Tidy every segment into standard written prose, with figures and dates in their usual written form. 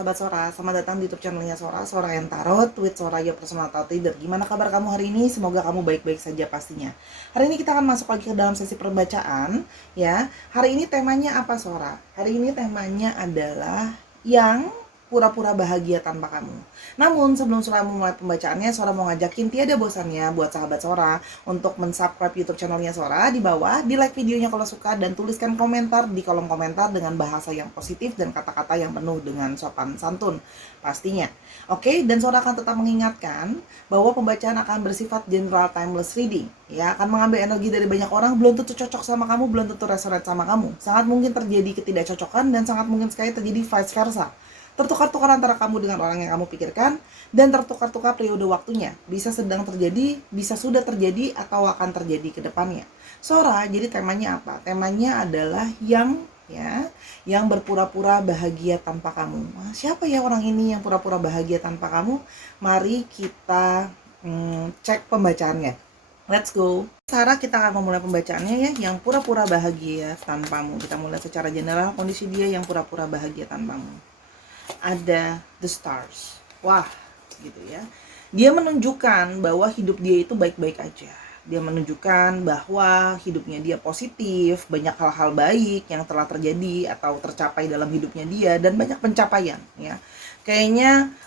sahabat Sora, selamat datang di YouTube channelnya Sora, Sora yang Tarot with Sora your personal tarot reader. Gimana kabar kamu hari ini? Semoga kamu baik-baik saja pastinya. Hari ini kita akan masuk lagi ke dalam sesi pembacaan ya. Hari ini temanya apa Sora? Hari ini temanya adalah yang pura-pura bahagia tanpa kamu. Namun sebelum Sora memulai pembacaannya, Sora mau ngajakin tiada bosannya buat sahabat Sora untuk mensubscribe YouTube channelnya Sora di bawah, di like videonya kalau suka, dan tuliskan komentar di kolom komentar dengan bahasa yang positif dan kata-kata yang penuh dengan sopan santun pastinya. Oke, dan Sora akan tetap mengingatkan bahwa pembacaan akan bersifat general timeless reading ya, akan mengambil energi dari banyak orang, belum tentu cocok sama kamu, belum tentu resonate sama kamu. Sangat mungkin terjadi ketidakcocokan dan sangat mungkin sekali terjadi vice versa. Tertukar-tukar antara kamu dengan orang yang kamu pikirkan, dan tertukar-tukar periode waktunya. Bisa sedang terjadi, bisa sudah terjadi, atau akan terjadi ke depannya. Sora, jadi temanya apa? Temanya adalah yang berpura-pura bahagia tanpa kamu. Nah, siapa ya orang ini yang pura-pura bahagia tanpa kamu? Mari kita cek pembacaannya. Let's go. Sarah, kita akan memulai pembacaannya ya, yang pura-pura bahagia tanpamu. Kita mulai secara general kondisi dia yang pura-pura bahagia tanpamu. Ada the stars. Wah, gitu ya. Dia menunjukkan bahwa hidup dia itu baik-baik aja. Dia menunjukkan bahwa hidupnya dia positif, banyak hal-hal baik yang telah terjadi atau tercapai dalam hidupnya dia, dan banyak pencapaian ya. Kayaknya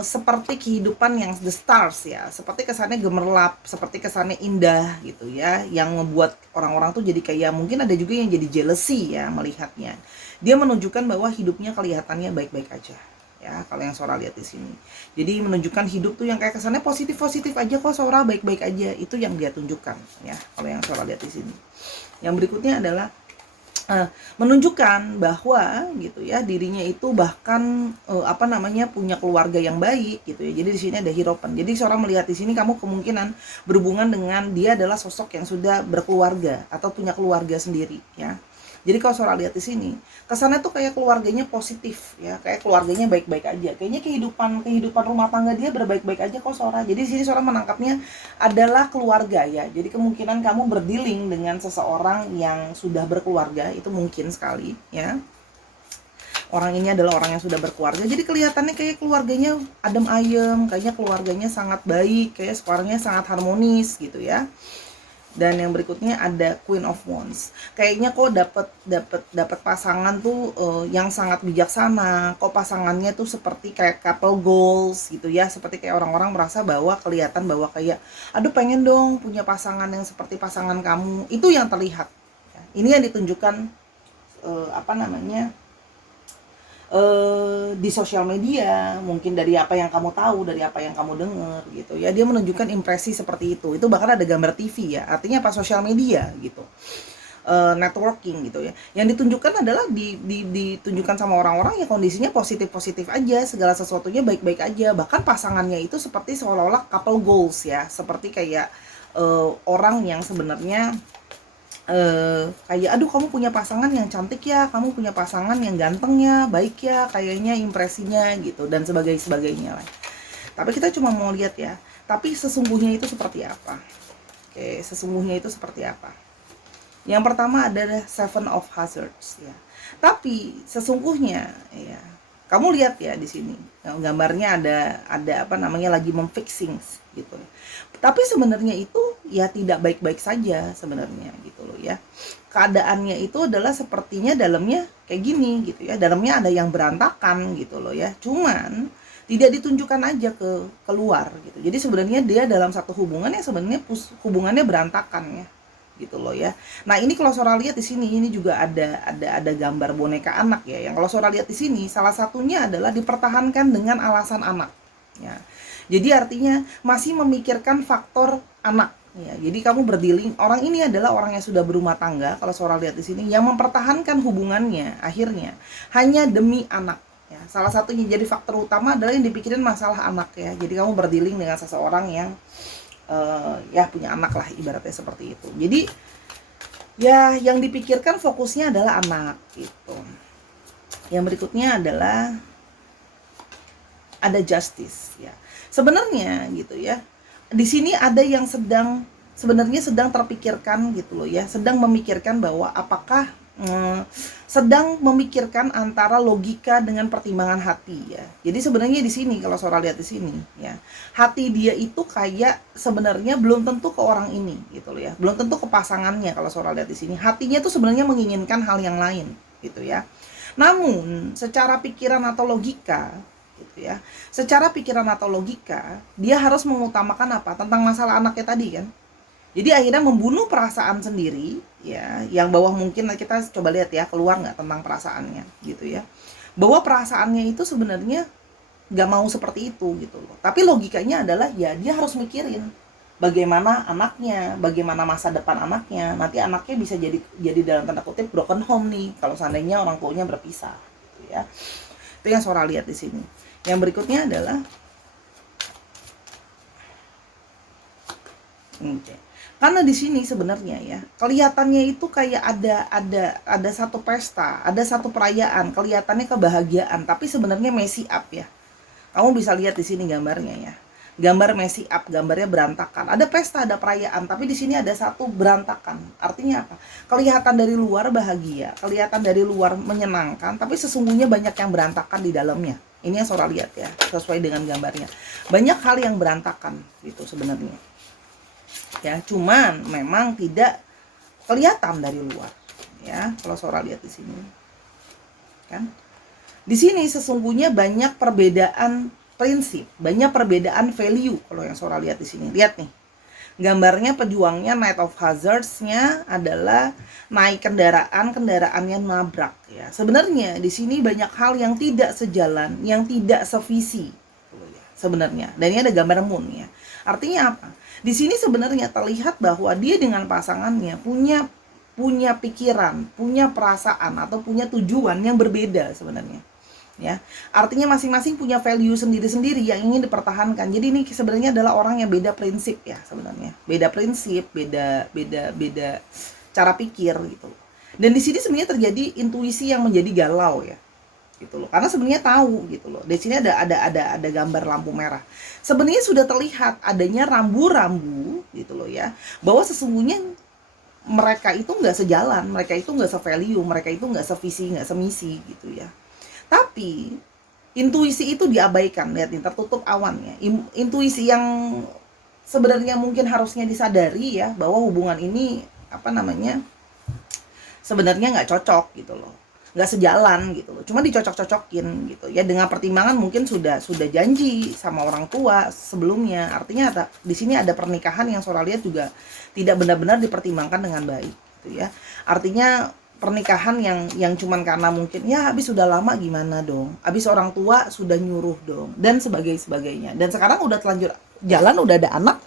seperti kehidupan yang the stars ya, seperti kesannya gemerlap, seperti kesannya indah gitu ya, yang membuat orang-orang tuh jadi kayak, mungkin ada juga yang jadi jealousy ya melihatnya. Dia menunjukkan bahwa hidupnya kelihatannya baik-baik aja ya, kalau yang Sora lihat di sini. Jadi menunjukkan hidup tuh yang kayak kesannya positif-positif aja kok, Sora baik-baik aja, itu yang dia tunjukkan ya kalau yang Sora lihat di sini. Yang berikutnya adalah menunjukkan bahwa gitu ya, dirinya itu bahkan punya keluarga yang baik gitu ya. Jadi di sini ada Hierophant. Jadi seorang melihat di sini kamu kemungkinan berhubungan dengan dia adalah sosok yang sudah berkeluarga atau punya keluarga sendiri ya. Jadi kalau Sora lihat di sini, kesannya tuh kayak keluarganya positif ya, kayak keluarganya baik-baik aja. Kayaknya kehidupan rumah tangga dia berbaik-baik aja kok Sora. Jadi di sini Sora menangkapnya adalah keluarga ya. Jadi kemungkinan kamu berdealing dengan seseorang yang sudah berkeluarga, itu mungkin sekali ya. Orang ini adalah orang yang sudah berkeluarga. Jadi kelihatannya kayak keluarganya adem ayem, kayaknya keluarganya sangat baik, kayak keluarganya sangat harmonis gitu ya. Dan yang berikutnya ada Queen of Wands. Kayaknya kok dapat pasangan tuh yang sangat bijaksana. Kok pasangannya tuh seperti kayak couple goals gitu ya. Seperti kayak orang-orang merasa bahwa kelihatan bahwa kayak, aduh pengen dong punya pasangan yang seperti pasangan kamu. Itu yang terlihat. Ini yang ditunjukkan di sosial media, mungkin dari apa yang kamu tahu, dari apa yang kamu dengar gitu ya. Dia menunjukkan impresi seperti itu bahkan ada gambar TV ya, artinya apa, sosial media gitu, networking gitu ya. Yang ditunjukkan adalah ditunjukkan sama orang-orang yang kondisinya positif-positif aja, segala sesuatunya baik-baik aja, bahkan pasangannya itu seperti seolah-olah couple goals ya, seperti kayak orang yang sebenarnya kayak, aduh kamu punya pasangan yang cantik ya, kamu punya pasangan yang ganteng ya, baik ya, kayaknya impresinya gitu, dan sebagainya lah. Tapi kita cuma mau lihat ya, tapi sesungguhnya itu seperti apa. Oke, sesungguhnya itu seperti apa. Yang pertama adalah Seven of Hazards ya. Tapi sesungguhnya ya, kamu lihat ya di sini gambarnya ada lagi memfixing gitu. Tapi sebenarnya itu ya tidak baik-baik saja sebenarnya gitu loh ya. Keadaannya itu adalah sepertinya dalamnya kayak gini gitu ya. Dalamnya ada yang berantakan gitu loh ya. Cuman tidak ditunjukkan aja ke keluar gitu. Jadi sebenarnya dia dalam satu hubungan yang sebenarnya hubungannya berantakan ya. Gitu loh ya. Nah, ini kalau Sora lihat di sini, ini juga ada gambar boneka anak ya. Yang kalau Sora lihat di sini, salah satunya adalah dipertahankan dengan alasan anak ya. Jadi artinya masih memikirkan faktor anak ya. Jadi kamu berdealing, orang ini adalah orang yang sudah berumah tangga kalau Sora lihat di sini, yang mempertahankan hubungannya akhirnya hanya demi anak ya. Salah satunya jadi faktor utama adalah yang dipikirin masalah anak ya. Jadi kamu berdealing dengan seseorang yang ya punya anak lah, ibaratnya seperti itu. Jadi ya yang dipikirkan fokusnya adalah anak gitu. Yang berikutnya adalah ada justice ya. Sebenarnya gitu ya, di sini ada yang sebenarnya sedang terpikirkan gitu loh ya, sedang memikirkan bahwa apakah sedang memikirkan antara logika dengan pertimbangan hati ya. Jadi sebenarnya di sini kalau Sora lihat di sini ya, hati dia itu kayak sebenarnya belum tentu ke orang ini gitu loh ya. Belum tentu ke pasangannya kalau Sora lihat di sini. Hatinya tuh sebenarnya menginginkan hal yang lain gitu ya. Namun secara pikiran atau logika gitu ya. Secara pikiran atau logika, dia harus mengutamakan apa? Tentang masalah anaknya tadi kan. Jadi akhirnya membunuh perasaan sendiri ya, yang bawah mungkin kita coba lihat ya keluar nggak tentang perasaannya gitu ya. Bahwa perasaannya itu sebenarnya nggak mau seperti itu gitu loh. Tapi logikanya adalah ya dia harus mikirin bagaimana anaknya, bagaimana masa depan anaknya. Nanti anaknya bisa jadi dalam tanda kutip broken home nih kalau seandainya orang tuanya berpisah gitu ya. Itu yang Sora lihat di sini. Yang berikutnya adalah karena di sini sebenarnya ya kelihatannya itu kayak ada satu pesta, ada satu perayaan, kelihatannya kebahagiaan, tapi sebenarnya messy up ya. Kamu bisa lihat di sini gambarnya ya. Gambar messy up, gambarnya berantakan. Ada pesta, ada perayaan, tapi di sini ada satu berantakan. Artinya apa? Kelihatan dari luar bahagia, kelihatan dari luar menyenangkan, tapi sesungguhnya banyak yang berantakan di dalamnya. Ini yang Sora lihat ya, sesuai dengan gambarnya. Banyak hal yang berantakan gitu sebenarnya. Ya, cuman memang tidak kelihatan dari luar. Ya, kalau Sora lihat di sini. Kan? Di sini sesungguhnya banyak perbedaan prinsip, banyak perbedaan value kalau yang Sora lihat di sini. Lihat nih. Gambarnya pejuangnya Knight of Hazards-nya adalah naik kendaraannya nabrak ya. Sebenarnya di sini banyak hal yang tidak sejalan, yang tidak sevisi sebenarnya. Dan ini ada gambar moon ya. Artinya apa? Di sini sebenarnya terlihat bahwa dia dengan pasangannya punya pikiran, punya perasaan atau punya tujuan yang berbeda sebenarnya. Ya, artinya masing-masing punya value sendiri-sendiri yang ingin dipertahankan. Jadi ini sebenarnya adalah orang yang beda prinsip ya sebenarnya. Beda prinsip, beda cara pikir gitu. Dan di sini sebenarnya terjadi intuisi yang menjadi galau ya. Gitu loh. Karena sebenarnya tahu gitu loh. Di sini ada gambar lampu merah. Sebenarnya sudah terlihat adanya rambu-rambu gitu loh ya. Bahwa sesungguhnya mereka itu nggak sejalan, mereka itu nggak se-value, mereka itu nggak sevisi, nggak semisi gitu ya. Tapi intuisi itu diabaikan, lihat nih tertutup awannya. Intuisi yang sebenarnya mungkin harusnya disadari ya bahwa hubungan ini sebenarnya nggak cocok gitu loh, nggak sejalan gitu loh, cuma dicocok-cocokin gitu ya dengan pertimbangan mungkin sudah janji sama orang tua sebelumnya. Artinya di sini ada pernikahan yang Sora lihat juga tidak benar-benar dipertimbangkan dengan baik gitu ya. Artinya pernikahan yang cuman karena mungkin ya habis sudah lama gimana dong, habis orang tua sudah nyuruh dong dan sebagainya. Dan sekarang udah telanjur jalan, udah ada anak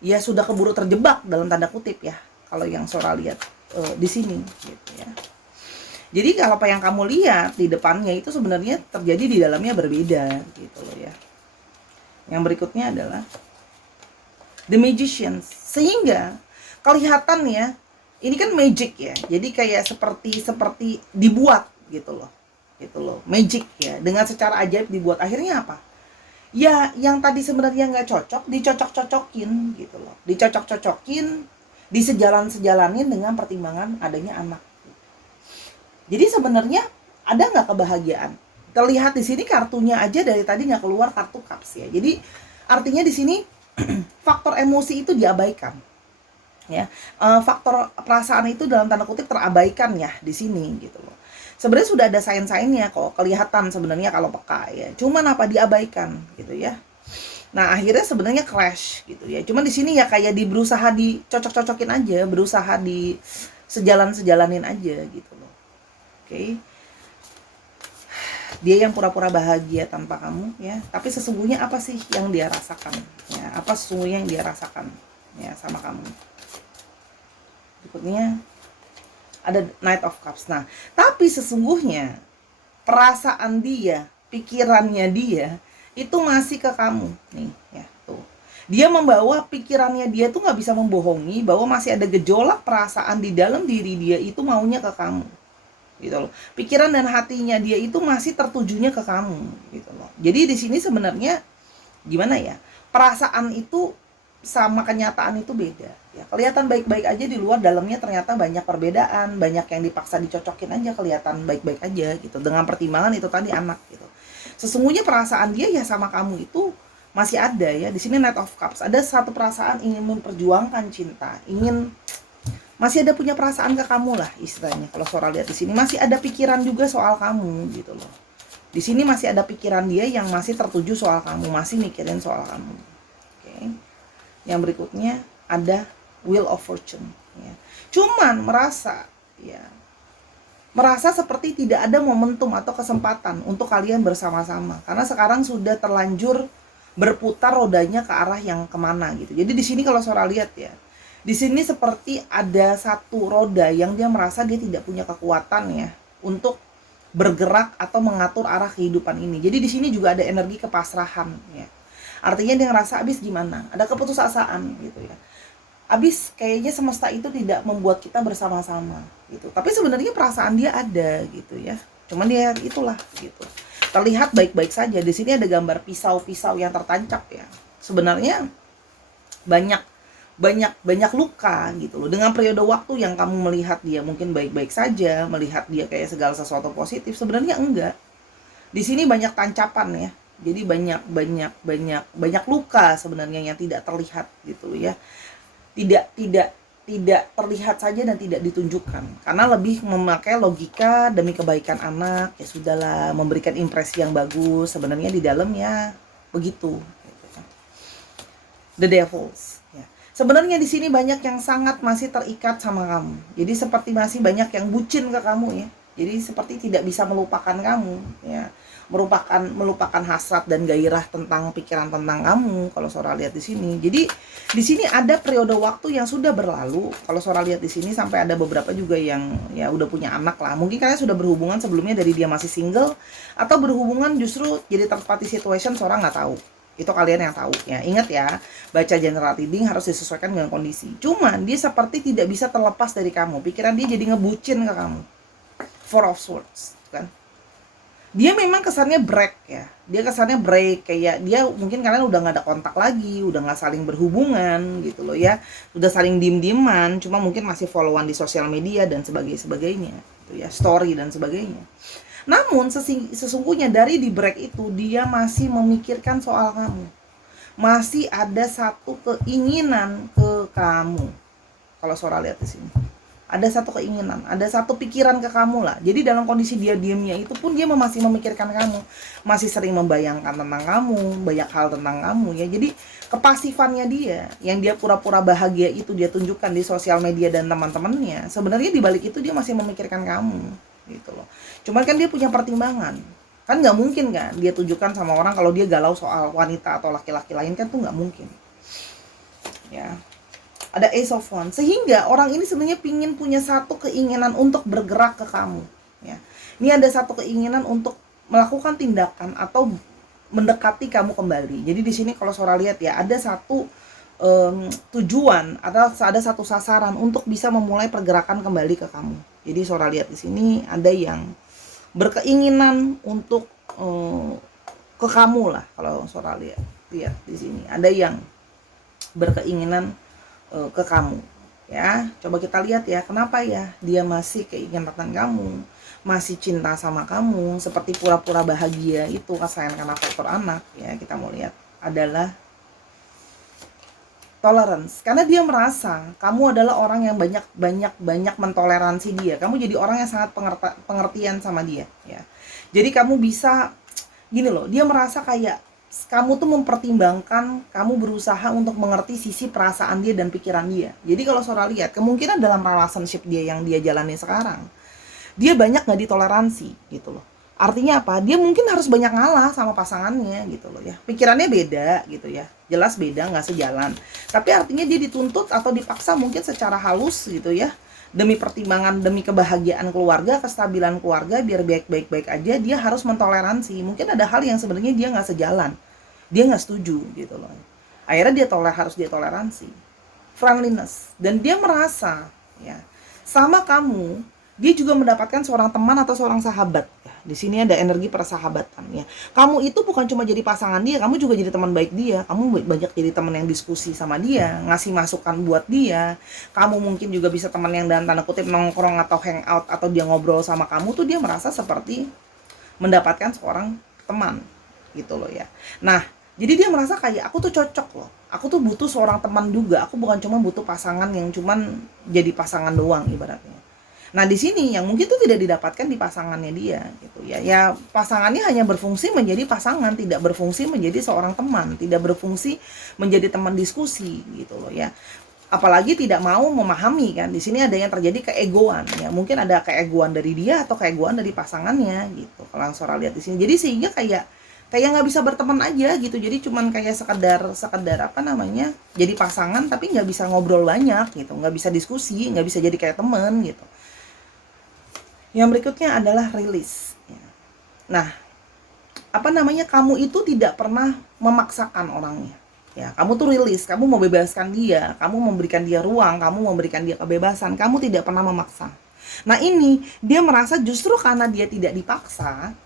ya, sudah keburu terjebak dalam tanda kutip ya kalau yang Sora lihat di sini gitu ya. Jadi kalau apa yang kamu lihat di depannya itu sebenarnya terjadi di dalamnya berbeda gitu loh ya. Yang berikutnya adalah The Magician. Sehingga kelihatan ya, ini kan magic ya. Jadi kayak seperti dibuat gitu loh. Gitu loh. Magic ya. Dengan secara ajaib dibuat. Akhirnya apa? Ya yang tadi sebenarnya nggak cocok dicocok-cocokin gitu loh. Dicocok-cocokin, disejalan-sejalanin dengan pertimbangan adanya anak. Jadi sebenarnya ada nggak kebahagiaan? Terlihat di sini kartunya aja dari tadi nggak keluar kartu cups ya. Jadi artinya di sini faktor emosi itu diabaikan, ya. Faktor perasaan itu dalam tanda kutip terabaikan ya di sini gitu loh. Sebenarnya sudah ada sign-signnya kok, kelihatan sebenarnya kalau peka ya. Cuman apa diabaikan gitu ya. Nah akhirnya sebenarnya clash gitu ya. Cuman di sini ya kayak berusaha dicocok-cocokin aja, berusaha disejalan-sejalanin aja gitu loh. Oke. Dia yang pura-pura bahagia tanpa kamu ya, tapi sesungguhnya apa sih yang dia rasakan ya, apa sesungguhnya yang dia rasakan ya sama kamu. Berikutnya ada Knight of Cups. Nah tapi sesungguhnya perasaan dia, pikirannya dia itu masih ke kamu nih ya tuh. Dia membawa pikirannya, dia tuh nggak bisa membohongi bahwa masih ada gejolak perasaan di dalam diri dia itu maunya ke kamu gitu loh. Pikiran dan hatinya dia itu masih tertujunya ke kamu gitu loh. Jadi di sini sebenarnya gimana ya? Perasaan itu sama kenyataan itu beda ya. Kelihatan baik-baik aja di luar, dalamnya ternyata banyak perbedaan, banyak yang dipaksa dicocokin aja kelihatan baik-baik aja gitu, dengan pertimbangan itu tadi anak gitu. Sesungguhnya perasaan dia ya sama kamu itu masih ada ya. Di sini Knight of Cups, ada satu perasaan ingin memperjuangkan cinta, ingin masih ada punya perasaan ke kamu lah istilahnya. Kalau Sora lihat di sini masih ada pikiran juga soal kamu gitu loh. Di sini masih ada pikiran dia yang masih tertuju soal kamu, masih mikirin soal kamu. Oke. Yang berikutnya ada Wheel of Fortune ya. Cuman merasa seperti tidak ada momentum atau kesempatan untuk kalian bersama-sama, karena sekarang sudah terlanjur berputar rodanya ke arah yang kemana gitu. Jadi di sini kalau Sora lihat ya, di sini seperti ada satu roda yang dia merasa dia tidak punya kekuatan ya untuk bergerak atau mengatur arah kehidupan ini. Jadi di sini juga ada energi kepasrahan ya. Artinya dia ngerasa abis gimana, ada keputusasaan gitu ya. Abis kayaknya semesta itu tidak membuat kita bersama-sama gitu. Tapi sebenarnya perasaan dia ada gitu ya. Cuman dia itulah gitu. Terlihat baik-baik saja. Di sini ada gambar pisau-pisau yang tertancap ya. Sebenarnya banyak luka gitu loh. Dengan periode waktu yang kamu melihat dia mungkin baik-baik saja, melihat dia kayak segala sesuatu positif, sebenarnya enggak. Di sini banyak tancapan ya. Jadi banyak luka sebenarnya yang tidak terlihat gitu ya. Tidak terlihat saja dan tidak ditunjukkan. Karena lebih memakai logika demi kebaikan anak, ya sudahlah, memberikan impresi yang bagus, sebenarnya di dalamnya begitu. The Devils ya. Sebenarnya di sini banyak yang sangat masih terikat sama kamu. Jadi seperti masih banyak yang bucin ke kamu ya. Jadi seperti tidak bisa melupakan kamu ya. Melupakan hasrat dan gairah tentang pikiran tentang kamu kalau Sora lihat di sini. Jadi di sini ada periode waktu yang sudah berlalu. Kalau Sora lihat di sini sampai ada beberapa juga yang ya udah punya anak lah. Mungkin kalian sudah berhubungan sebelumnya dari dia masih single, atau berhubungan justru jadi third party situation, Sora nggak tahu. Itu kalian yang tahu ya. Ingat ya, baca general reading harus disesuaikan dengan kondisi. Cuman dia seperti tidak bisa terlepas dari kamu. Pikiran dia jadi ngebucin ke kamu. Four of Swords kan. Dia memang kesannya break ya. Dia kesannya break, kayak dia mungkin kalian udah nggak ada kontak lagi, udah nggak saling berhubungan gitu loh ya. Udah saling diem-dieman, cuma mungkin masih followan di sosial media dan sebagainya gitu ya, story dan sebagainya. Namun sesungguhnya dari di break itu dia masih memikirkan soal kamu. Masih ada satu keinginan ke kamu. Kalau Sora lihat di sini. Ada satu keinginan, ada satu pikiran ke kamu lah. Jadi dalam kondisi dia diemnya itu pun dia masih memikirkan kamu, masih sering membayangkan tentang kamu, banyak hal tentang kamu ya. Jadi kepasifannya dia, yang dia pura-pura bahagia itu dia tunjukkan di sosial media dan teman-temannya, sebenarnya di balik itu dia masih memikirkan kamu gitu loh. Cuman kan dia punya pertimbangan, kan nggak mungkin kan dia tunjukkan sama orang kalau dia galau soal wanita atau laki-laki lain, kan tuh nggak mungkin ya. Ada Ace of Wands, sehingga orang ini sebenarnya pingin punya satu keinginan untuk bergerak ke kamu ya. Ini ada satu keinginan untuk melakukan tindakan atau mendekati kamu kembali. Jadi di sini kalau Sora lihat ya, ada satu tujuan, ada satu sasaran untuk bisa memulai pergerakan kembali ke kamu. Jadi Sora lihat di sini ada yang berkeinginan untuk ke kamu lah. Kalau Sora lihat di sini ada yang berkeinginan ke kamu ya. Coba kita lihat ya, kenapa ya dia masih keinginan kamu, masih cinta sama kamu, seperti pura-pura bahagia itu selain karena faktor anak ya. Kita mau lihat adalah tolerance, karena dia merasa kamu adalah orang yang banyak mentoleransi dia. Kamu jadi orang yang sangat pengertian sama dia ya. Jadi kamu bisa gini loh, dia merasa kayak kamu tuh mempertimbangkan, kamu berusaha untuk mengerti sisi perasaan dia dan pikiran dia. Jadi kalau Sora lihat, kemungkinan dalam relationship dia yang dia jalani sekarang, dia banyak gak ditoleransi gitu loh. Artinya apa? Dia mungkin harus banyak ngalah sama pasangannya gitu loh ya. Pikirannya beda gitu ya, jelas beda, gak sejalan. Tapi artinya dia dituntut atau dipaksa mungkin secara halus gitu ya, demi pertimbangan, demi kebahagiaan keluarga, kestabilan keluarga, biar baik-baik aja, dia harus mentoleransi. Mungkin ada hal yang sebenarnya dia nggak sejalan, dia nggak setuju gitu loh. Akhirnya dia harus dia toleransi, friendliness, dan dia merasa ya sama kamu, dia juga mendapatkan seorang teman atau seorang sahabat. Di sini ada energi persahabatan ya. Kamu itu bukan cuma jadi pasangan dia, kamu juga jadi teman baik dia. Kamu banyak jadi teman yang diskusi sama dia, ngasih masukan buat dia. Kamu mungkin juga bisa teman yang dalam tanda kutip nongkrong atau hangout atau dia ngobrol sama kamu tuh dia merasa seperti mendapatkan seorang teman gitu loh ya. Nah, jadi dia merasa kayak aku tuh cocok loh. Aku tuh butuh seorang teman juga. Aku bukan cuma butuh pasangan yang cuman jadi pasangan doang ibaratnya. Nah, di sini yang mungkin tuh tidak didapatkan di pasangannya dia gitu ya. Ya, pasangannya hanya berfungsi menjadi pasangan, tidak berfungsi menjadi seorang teman, tidak berfungsi menjadi teman diskusi gitu loh ya. Apalagi tidak mau memahami kan. Di sini ada yang terjadi keegoan ya. Mungkin ada keegoan dari dia atau keegoan dari pasangannya gitu. Kalau Sora lihat di sini. Jadi sehingga kayak nggak bisa berteman aja gitu. Jadi cuman kayak sekedar apa namanya, jadi pasangan tapi nggak bisa ngobrol banyak gitu, nggak bisa diskusi, nggak bisa jadi kayak temen gitu. Yang berikutnya adalah rilis. Nah, apa namanya, kamu itu tidak pernah memaksakan orangnya. Ya, kamu tuh rilis, kamu mau bebaskan dia, kamu memberikan dia ruang, kamu memberikan dia kebebasan, kamu tidak pernah memaksa. Nah ini, dia merasa justru karena dia tidak dipaksa,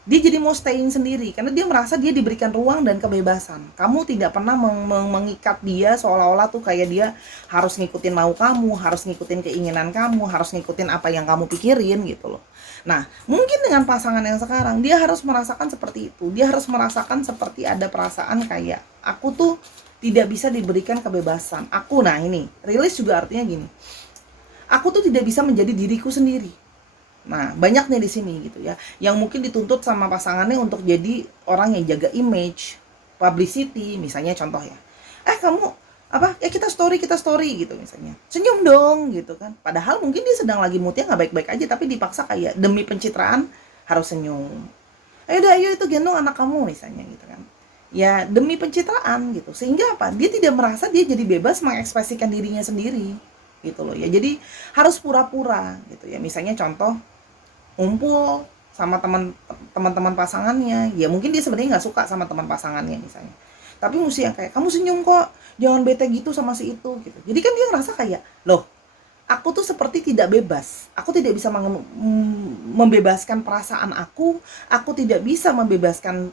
dia jadi mau staying sendiri karena dia merasa dia diberikan ruang dan kebebasan. Kamu tidak pernah mengikat dia seolah-olah tuh kayak dia harus ngikutin mau kamu, harus ngikutin keinginan kamu, harus ngikutin apa yang kamu pikirin gitu loh. Nah, mungkin dengan pasangan yang sekarang dia harus merasakan seperti itu. Dia harus merasakan seperti ada perasaan kayak aku tuh tidak bisa diberikan kebebasan. Aku, nah ini, rilis juga artinya gini. Aku tuh tidak bisa menjadi diriku sendiri. Nah, banyak nih di sini gitu ya, yang mungkin dituntut sama pasangannya untuk jadi orang yang jaga image, publicity, misalnya contoh ya. Kamu apa? Ya kita story gitu misalnya. Senyum dong gitu kan. Padahal mungkin dia sedang lagi moodnya nggak baik-baik aja, tapi dipaksa kayak demi pencitraan harus senyum. Ayo itu gendong anak kamu misalnya gitu kan. Ya demi pencitraan gitu. Sehingga apa? Dia tidak merasa dia jadi bebas mengekspresikan dirinya sendiri gitu loh ya. Jadi harus pura-pura gitu ya. Misalnya contoh ngumpul sama teman-teman pasangannya, ya mungkin dia sebenarnya nggak suka sama teman pasangannya misalnya, tapi mesti yang kayak kamu senyum kok, jangan bete gitu sama si itu gitu. Jadi kan dia ngerasa kayak loh, aku tuh seperti tidak bebas, aku tidak bisa membebaskan perasaan aku tidak bisa membebaskan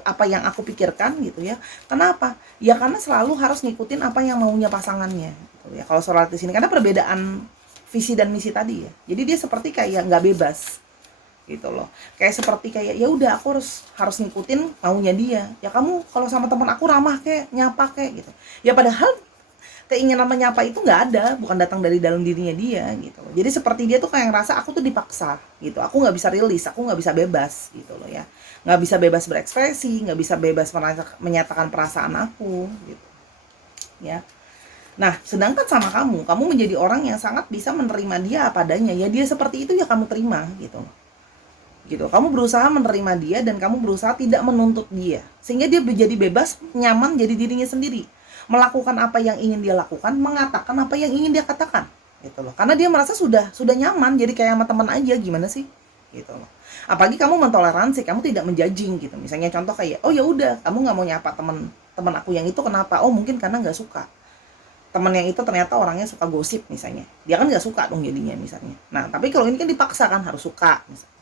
apa yang aku pikirkan gitu ya. Kenapa? Ya karena selalu harus ngikutin apa yang maunya pasangannya gitu ya. Kalau soal di sini karena perbedaan visi dan misi tadi ya. Jadi dia seperti kayak nggak bebas gitu loh. Kayak seperti kayak ya udah aku harus ngikutin maunya dia. Ya kamu kalau sama teman aku ramah kek, nyapa kek gitu. Ya padahal keinginan menyapa itu nggak ada, bukan datang dari dalam dirinya dia gitu loh. Jadi seperti dia tuh kayak ngerasa aku tuh dipaksa gitu. Aku nggak bisa rilis, aku nggak bisa bebas gitu loh ya. Nggak bisa bebas berekspresi, nggak bisa bebas menyatakan perasaan aku gitu. Ya. Nah, sedangkan sama kamu menjadi orang yang sangat bisa menerima dia apa adanya. Ya dia seperti itu ya kamu terima gitu. Gitu. Kamu berusaha menerima dia dan kamu berusaha tidak menuntut dia. Sehingga dia menjadi bebas, nyaman jadi dirinya sendiri. Melakukan apa yang ingin dia lakukan, mengatakan apa yang ingin dia katakan. Gitu loh. Karena dia merasa sudah nyaman, jadi kayak sama teman aja, gimana sih? Gitu loh. Apalagi kamu mentoleransi, kamu tidak menjudging gitu. Misalnya contoh kayak, oh ya udah, kamu nggak mau nyapa teman aku yang itu kenapa? Oh mungkin karena nggak suka. Teman yang itu ternyata orangnya suka gosip misalnya. Dia kan nggak suka dong jadinya misalnya. Nah tapi kalau ini kan dipaksa kan harus suka misalnya.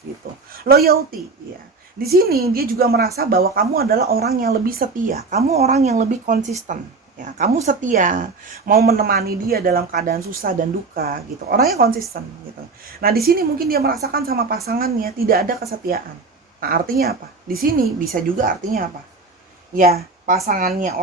Gitu. Loyalty ya. Di sini dia juga merasa bahwa kamu adalah orang yang lebih setia, kamu orang yang lebih konsisten ya. Kamu setia, mau menemani dia dalam keadaan susah dan duka gitu. Orangnya konsisten gitu. Nah, di sini mungkin dia merasakan sama pasangannya tidak ada kesetiaan. Nah, artinya apa? Di sini bisa juga artinya apa? Ya, pasangannya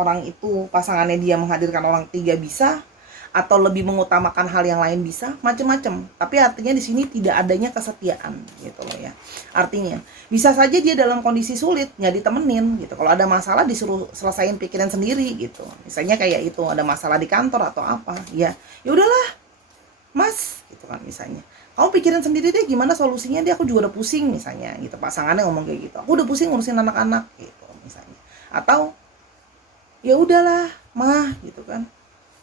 dia menghadirkan orang ketiga bisa, atau lebih mengutamakan hal yang lain bisa, macam-macam. Tapi artinya di sini tidak adanya kesetiaan gitu loh ya. Artinya bisa saja dia dalam kondisi sulit nggak ditemenin gitu. Kalau ada masalah disuruh selesain pikiran sendiri gitu. Misalnya kayak itu ada masalah di kantor atau apa, ya udahlah mas gitu kan misalnya. Kamu pikirin sendiri deh gimana solusinya, dia aku juga udah pusing misalnya gitu. Pasangannya ngomong kayak gitu. Aku udah pusing ngurusin anak-anak gitu misalnya. Atau ya udahlah mah gitu kan,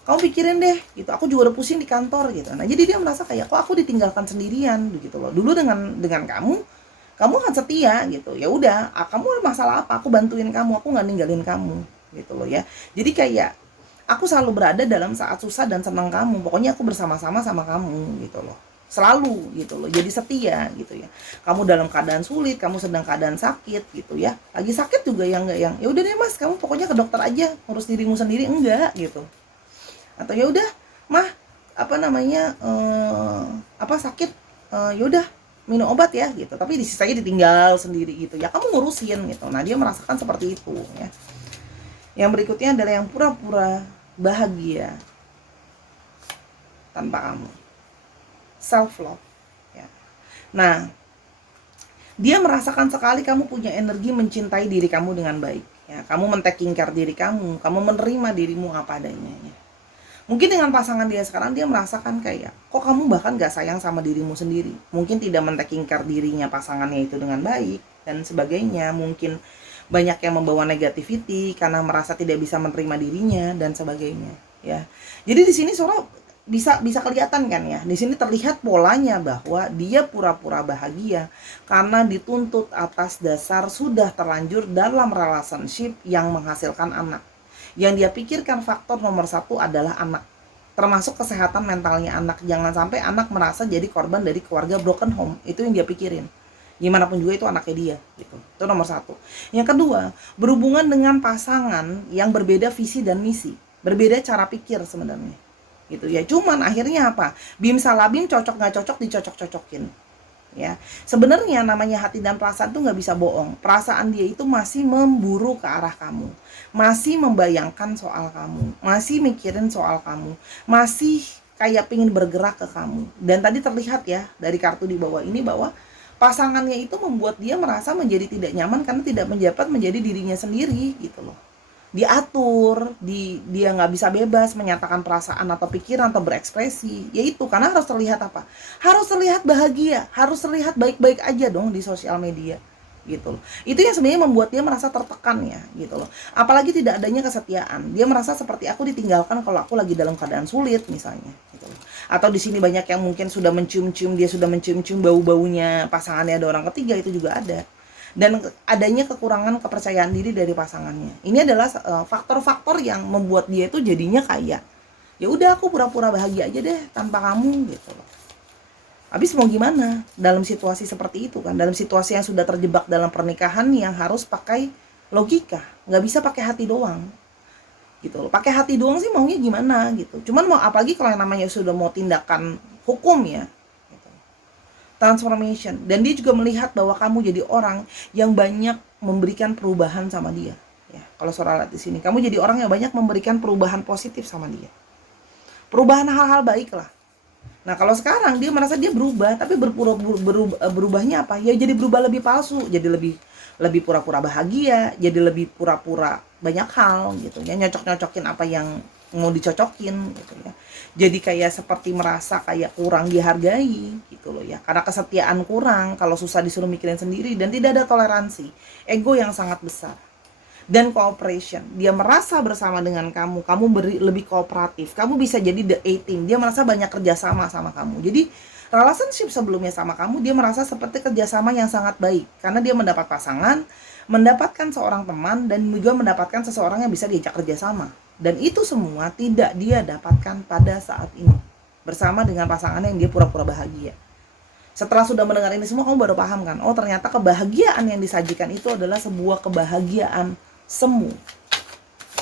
kamu pikirin deh gitu, aku juga udah pusing di kantor gitu. Nah jadi dia merasa kayak kok aku ditinggalkan sendirian gitu loh. Dulu dengan kamu kan setia gitu. Ya udah, kamu masalah apa, aku bantuin kamu, aku nggak ninggalin kamu gitu loh ya. Jadi kayak aku selalu berada dalam saat susah dan senang kamu, pokoknya aku bersama-sama sama kamu gitu loh. selalu gitu loh, jadi setia gitu ya. Kamu dalam keadaan sulit, kamu sedang keadaan sakit gitu ya, lagi sakit juga yang enggak yang ya udah deh mas, kamu pokoknya ke dokter aja, ngurus dirimu sendiri, enggak gitu. Atau ya udah mah apa namanya apa sakit, ya udah minum obat ya gitu, tapi di sisanya ditinggal sendiri gitu ya, kamu ngurusin gitu. Nah dia merasakan seperti itu ya. Yang berikutnya adalah yang pura-pura bahagia tanpa kamu, self love ya. Nah dia merasakan sekali kamu punya energi mencintai diri kamu dengan baik ya, kamu men-taking care diri kamu menerima dirimu apa adanya ya. Mungkin dengan pasangan dia sekarang dia merasakan kayak, kok kamu bahkan gak sayang sama dirimu sendiri. Mungkin tidak men-taking care dirinya pasangannya itu dengan baik dan sebagainya. Mungkin banyak yang membawa negativity karena merasa tidak bisa menerima dirinya dan sebagainya ya. Jadi di sini Sora bisa kelihatan kan ya. Di sini terlihat polanya bahwa dia pura-pura bahagia karena dituntut atas dasar sudah terlanjur dalam relationship yang menghasilkan anak. Yang dia pikirkan faktor nomor satu adalah anak, termasuk kesehatan mentalnya anak. Jangan sampai anak merasa jadi korban dari keluarga broken home, itu yang dia pikirin. Gimana pun juga itu anaknya dia gitu. Itu nomor satu. Yang kedua, berhubungan dengan pasangan yang berbeda visi dan misi, berbeda cara pikir sebenarnya gitu ya. Cuman akhirnya apa, bim salah bim, cocok nggak cocok dicocok-cocokin ya. Sebenarnya namanya hati dan perasaan tuh nggak bisa bohong. Perasaan dia itu masih memburu ke arah kamu, masih membayangkan soal kamu, masih mikirin soal kamu, masih kayak pingin bergerak ke kamu. Dan tadi terlihat ya dari kartu di bawah ini bahwa pasangannya itu membuat dia merasa menjadi tidak nyaman karena tidak menjabat menjadi dirinya sendiri gitu loh. Diatur, dia nggak bisa bebas menyatakan perasaan atau pikiran atau berekspresi. Yaitu karena harus terlihat apa? Harus terlihat bahagia, harus terlihat baik-baik aja dong di sosial media gitu loh. Itu yang sebenarnya membuat dia merasa tertekan ya gitu loh. Apalagi tidak adanya kesetiaan. Dia merasa seperti aku ditinggalkan kalau aku lagi dalam keadaan sulit misalnya gitu loh. Atau di sini banyak yang mungkin sudah mencium-cium, dia sudah mencium-cium bau-baunya pasangannya ada orang ketiga, itu juga ada. Dan adanya kekurangan kepercayaan diri dari pasangannya. Ini adalah faktor-faktor yang membuat dia itu jadinya kayak ya udah aku pura-pura bahagia aja deh tanpa kamu gitu loh. Habis mau gimana dalam situasi seperti itu kan, dalam situasi yang sudah terjebak dalam pernikahan yang harus pakai logika, nggak bisa pakai hati doang gitu loh. Pakai hati doang sih maunya gimana gitu. Cuman mau apalagi kalau yang namanya sudah mau tindakan hukum ya, transformation. Dan dia juga melihat bahwa kamu jadi orang yang banyak memberikan perubahan sama dia ya. Kalau Sora lihat di sini, kamu jadi orang yang banyak memberikan perubahan positif sama dia, perubahan hal-hal baik lah. Nah kalau sekarang dia merasa dia berubah, tapi berubahnya apa ya, jadi berubah lebih palsu, jadi lebih pura-pura bahagia, jadi lebih pura-pura banyak hal gitu ya, nyocok-nyocokin apa yang mau dicocokin gitu ya. Jadi kayak seperti merasa kayak kurang dihargai gitu loh ya, karena kesetiaan kurang, kalau susah disuruh mikirin sendiri, dan tidak ada toleransi, ego yang sangat besar. Dan cooperation, dia merasa bersama dengan kamu lebih kooperatif, kamu bisa jadi the A-team, dia merasa banyak kerjasama sama kamu. Jadi relationship sebelumnya sama kamu, dia merasa seperti kerjasama yang sangat baik, karena dia mendapat pasangan, mendapatkan seorang teman, dan juga mendapatkan seseorang yang bisa diajak kerjasama. Dan itu semua tidak dia dapatkan pada saat ini bersama dengan pasangannya yang dia pura-pura bahagia. Setelah sudah mendengar ini semua, kamu baru paham kan, oh ternyata kebahagiaan yang disajikan itu adalah sebuah kebahagiaan semu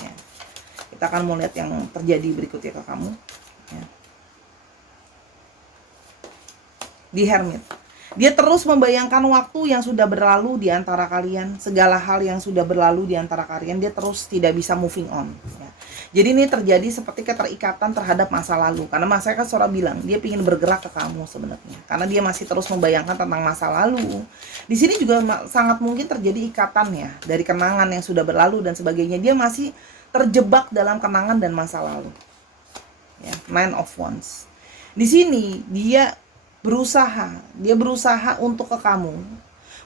ya. Kita akan mau lihat yang terjadi berikutnya ke kamu ya. Di Hermit, dia terus membayangkan waktu yang sudah berlalu di antara kalian, segala hal yang sudah berlalu di antara kalian, dia terus tidak bisa moving on ya. Jadi ini terjadi seperti keterikatan terhadap masa lalu, karena masa kan Sora bilang dia ingin bergerak ke kamu sebenarnya, karena dia masih terus membayangkan tentang masa lalu. Di sini juga sangat mungkin terjadi ikatan ya, dari kenangan yang sudah berlalu dan sebagainya. Dia masih terjebak dalam kenangan dan masa lalu ya. Nine of Wands. Di sini dia berusaha untuk ke kamu,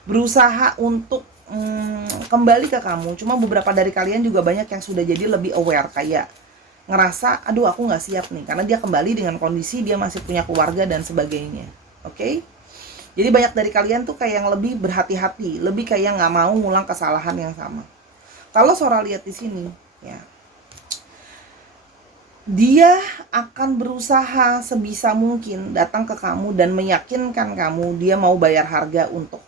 berusaha untuk kembali ke kamu. Cuma beberapa dari kalian juga banyak yang sudah jadi lebih aware, kayak ngerasa aduh aku nggak siap nih, karena dia kembali dengan kondisi dia masih punya keluarga dan sebagainya. Oke? Jadi banyak dari kalian tuh kayak yang lebih berhati-hati, lebih kayak nggak mau ngulang kesalahan yang sama. Kalau Sora lihat di sini ya, Dia akan berusaha sebisa mungkin datang ke kamu dan meyakinkan kamu dia mau bayar harga untuk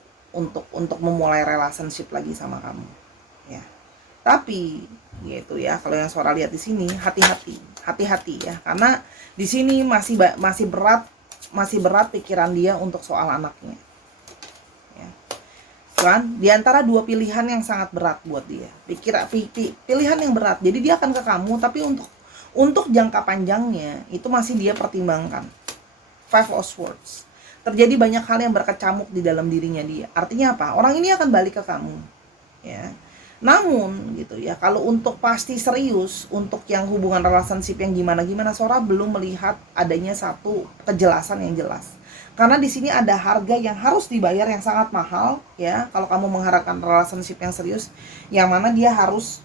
memulai relationship lagi sama kamu, ya. Tapi gitu ya, kalau yang Sora lihat di sini, hati-hati, hati-hati ya, karena di sini masih berat pikiran dia untuk soal anaknya, ya. Kan di antara dua pilihan yang sangat berat buat dia, pilihan yang berat. Jadi dia akan ke kamu, tapi untuk jangka panjangnya itu masih dia pertimbangkan. Five of Swords. Terjadi banyak hal yang berkecamuk di dalam dirinya dia. Artinya apa? Orang ini akan balik ke kamu, ya. Namun gitu ya, kalau untuk pasti serius, untuk yang hubungan relationship yang gimana-gimana, Sora belum melihat adanya satu kejelasan yang jelas. Karena di sini ada harga yang harus dibayar yang sangat mahal, ya. Kalau kamu mengharapkan relationship yang serius, yang mana dia harus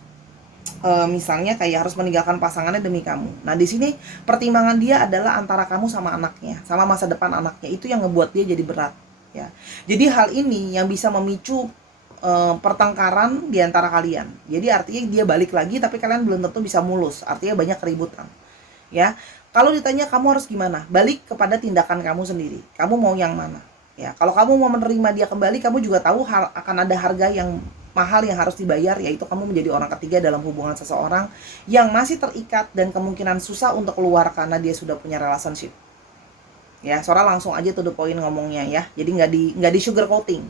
misalnya kayak harus meninggalkan pasangannya demi kamu. Nah, di sini pertimbangan dia adalah antara kamu sama anaknya, sama masa depan anaknya. Itu yang ngebuat dia jadi berat, ya. Jadi hal ini yang bisa memicu pertengkaran di antara kalian. Jadi artinya dia balik lagi tapi kalian belum tentu bisa mulus. Artinya banyak keributan. Ya. Kalau ditanya kamu harus gimana? Balik kepada tindakan kamu sendiri. Kamu mau yang mana? Ya, kalau kamu mau menerima dia kembali, kamu juga tahu akan ada harga yang mahal yang harus dibayar, yaitu kamu menjadi orang ketiga dalam hubungan seseorang yang masih terikat dan kemungkinan susah untuk keluar karena dia sudah punya relationship. Ya, Sora langsung aja to the point ngomongnya ya. Jadi nggak di sugar coating,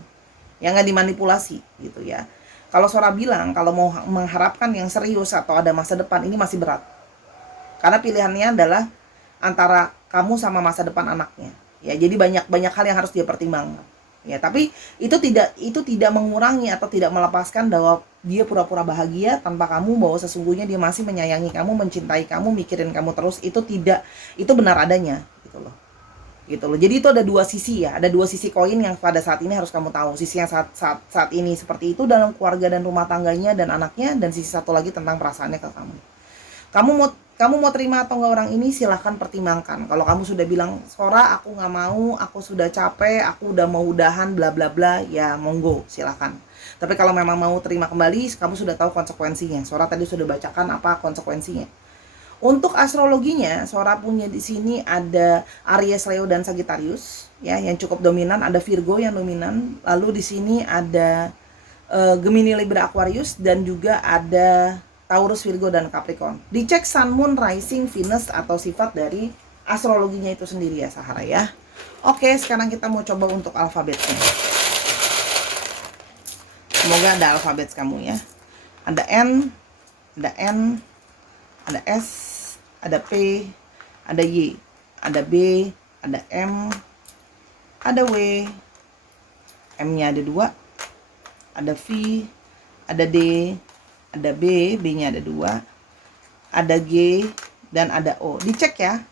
ya, nggak dimanipulasi gitu ya. Kalau Sora bilang kalau mau mengharapkan yang serius atau ada masa depan, ini masih berat. Karena pilihannya adalah antara kamu sama masa depan anaknya. Ya, jadi banyak hal yang harus dia pertimbangkan. Ya, tapi itu tidak mengurangi atau tidak melepaskan bahwa dia pura-pura bahagia tanpa kamu, bahwa sesungguhnya dia masih menyayangi kamu, mencintai kamu, mikirin kamu terus. Itu benar adanya gitu loh. Gitu loh. Jadi itu ada dua sisi ya, ada dua sisi koin yang pada saat ini harus kamu tahu. Sisi yang saat ini seperti itu dalam keluarga dan rumah tangganya dan anaknya, dan sisi satu lagi tentang perasaannya ke kamu. Kamu mau terima atau enggak orang ini, silahkan pertimbangkan. Kalau kamu sudah bilang, Sora aku nggak mau, aku sudah capek, aku udah mau udahan, bla bla bla, ya monggo, silahkan. Tapi kalau memang mau terima kembali, kamu sudah tahu konsekuensinya. Sora tadi sudah bacakan apa konsekuensinya. Untuk astrologinya, Sora punya di sini ada Aries, Leo, dan Sagittarius, ya, yang cukup dominan. Ada Virgo yang dominan. Lalu di sini ada Gemini, Libra, Aquarius, dan juga ada Taurus, Virgo, dan Capricorn. Dicek Sun, Moon, Rising, Venus atau sifat dari astrologinya itu sendiri ya Sahara ya. Oke, sekarang kita mau coba untuk alfabetnya. Semoga ada alfabet kamu ya. Ada N, ada S, ada P, ada Y, ada B, ada M, ada W, M-nya ada 2, ada V, ada D, ada B, B-nya ada 2, ada G, dan ada O. Dicek ya.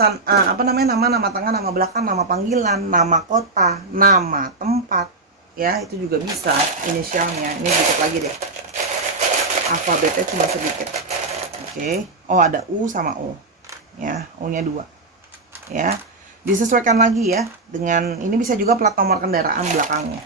Nama tengah, nama belakang, nama panggilan, nama kota, nama tempat, ya, itu juga bisa inisialnya. Ini dikit lagi deh. Alfabetnya cuma sedikit. Oke. Oh, ada U sama O. Ya, O-nya 2. Ya. Disesuaikan lagi ya dengan ini, bisa juga plat nomor kendaraan belakangnya.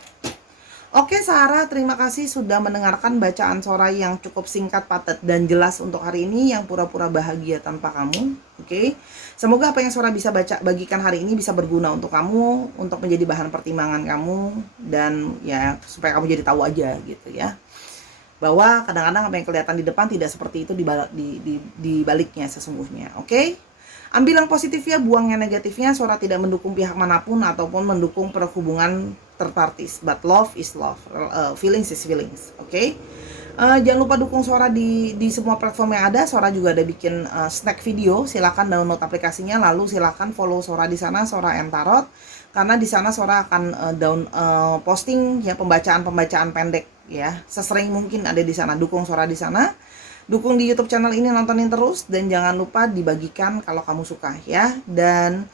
Oke Sarah, terima kasih sudah mendengarkan bacaan Sora yang cukup singkat, padat, dan jelas untuk hari ini, yang pura-pura bahagia tanpa kamu. Oke, semoga apa yang Sora bisa bagikan hari ini bisa berguna untuk kamu, untuk menjadi bahan pertimbangan kamu, dan ya supaya kamu jadi tahu aja gitu ya, bahwa kadang-kadang apa yang kelihatan di depan tidak seperti itu di baliknya sesungguhnya. Oke, ambil yang positifnya, buang yang negatifnya. Sora tidak mendukung pihak manapun ataupun mendukung perhubungan third parties, but love is love, feelings is feelings. Oke, jangan lupa dukung Sora di semua platform yang ada. Sora juga ada bikin snack video, silakan download aplikasinya, lalu silakan follow Sora di sana, Sora and Tarot, karena di sana Sora akan posting ya pembacaan pendek ya, sesering mungkin ada di sana. Dukung Sora di sana, dukung di YouTube channel ini, nontonin terus, dan jangan lupa dibagikan kalau kamu suka ya. Dan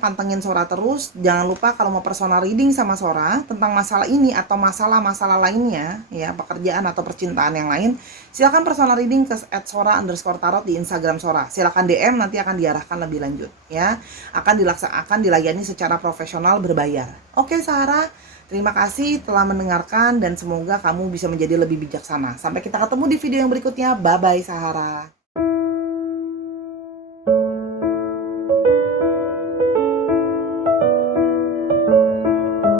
pantengin Sora terus. Jangan lupa kalau mau personal reading sama Sora tentang masalah ini atau masalah-masalah lainnya ya, pekerjaan atau percintaan yang lain, silakan personal reading ke @sora_tarot di Instagram Sora. Silakan DM, nanti akan diarahkan lebih lanjut ya. Akan dilayani secara profesional berbayar. Oke Sarah, terima kasih telah mendengarkan dan semoga kamu bisa menjadi lebih bijaksana. Sampai kita ketemu di video yang berikutnya. Bye bye Sahara.